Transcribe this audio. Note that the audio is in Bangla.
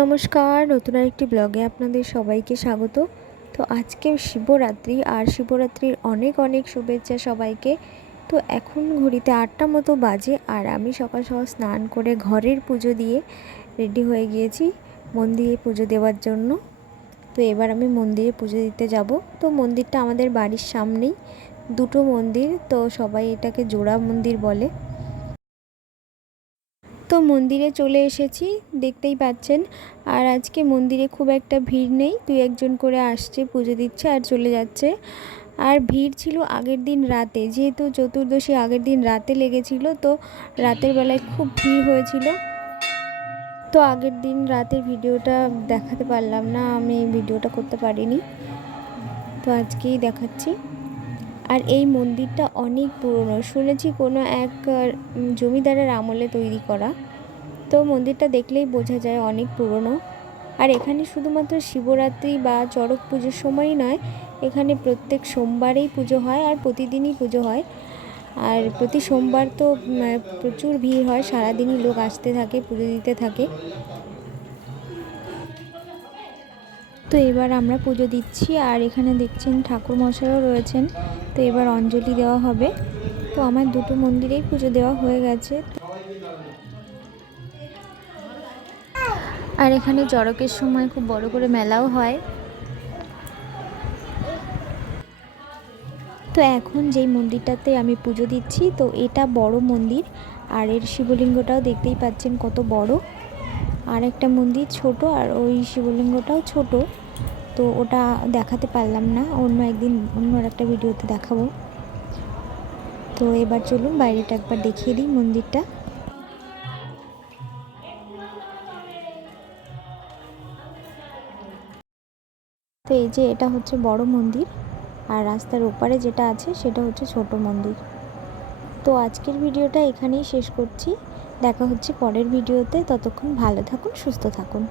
নমস্কার, নতুন আরেকটি ব্লগে আপনাদের সবাইকে স্বাগত। তো আজকে শিবরাত্রি, আর শিবরাত্রির অনেক অনেক শুভেচ্ছা সবাইকে। তো এখন ঘড়িতে 8টা মতো বাজে, আর আমি সকাল সকাল স্নান করে ঘরের পুজো দিয়ে রেডি হয়ে গিয়েছি মন্দিরে পুজো দেওয়ার জন্য। তো এবার আমি মন্দিরে পুজো দিতে যাব। তো মন্দিরটা আমাদের বাড়ির সামনেই, দুটো মন্দির, তো সবাই এটাকে জোড়া মন্দির বলে। তো মন্দিরে চলে এসেছি, দেখতেই পাচ্ছেন। আর আজকে মন্দিরে খুব একটা ভিড় নেই, 2-1 করে আসছে, পুজো দিচ্ছে আর চলে যাচ্ছে। আর ভিড় ছিল আগের দিন রাতে, যেহেতু চতুর্দশী আগের দিন রাতে লেগেছিল, তো রাতের বেলায় খুব ভিড় হয়েছিল। তো আগের দিন রাতের ভিডিওটা দেখাতে পারলাম না, আমি ভিডিওটা করতে পারিনি, তো আজকেই দেখাচ্ছি। আর এই মন্দিরটা অনেক পুরনো, শুনেছি কোনো এক জমিদারের আমলে তৈরি করা। তো মন্দিরটা দেখলেই বোঝা যায় অনেক পুরনো। আর এখানে শুধুমাত্র শিবরাত্রি বা চড়ক পুজোর সময়ই নয়, এখানে প্রত্যেক সোমবারেই পুজো হয় আর প্রতিদিনই পুজো হয়। আর প্রতি সোমবার তো প্রচুর ভিড় হয়, সারাদিনই লোক আসতে থাকে, পুজো দিতে থাকে। তো এবার আমরা পুজো দিচ্ছি, আর এখানে দেখছেন ঠাকুর মশাইও রয়েছেন। তো এবার অঞ্জলি দেওয়া হবে। তো আমার দুটো মন্দিরেই পুজো দেওয়া হয়ে গেছে। আর এখানে চড়কের সময় খুব বড় করে মেলাও হয়। তো এখন যেই মন্দিরটাতে আমি পুজো দিচ্ছি, তো এটা বড় মন্দির, আর এর শিবলিঙ্গটাও দেখতেই পাচ্ছেন কত বড়। আর একটা মন্দির ছোট, আর ওই শিবলিঙ্গটাও ছোট, তো ওটা দেখাতে পারলাম না, অন্য একদিন অন্য একটা ভিডিওতে দেখাবো। তো এবার চলুন বাইরেটা একবার দেখিয়ে দিই মন্দিরটা। তো এই যে এটা হচ্ছে বড় মন্দির, আর রাস্তার ওপারে যেটা আছে সেটা হচ্ছে ছোট মন্দির। তো আজকের ভিডিওটা এখানেই শেষ করছি, দেখা হচ্ছে পরের ভিডিওতে। ততক্ষণ ভালো থাকুন, সুস্থ থাকুন।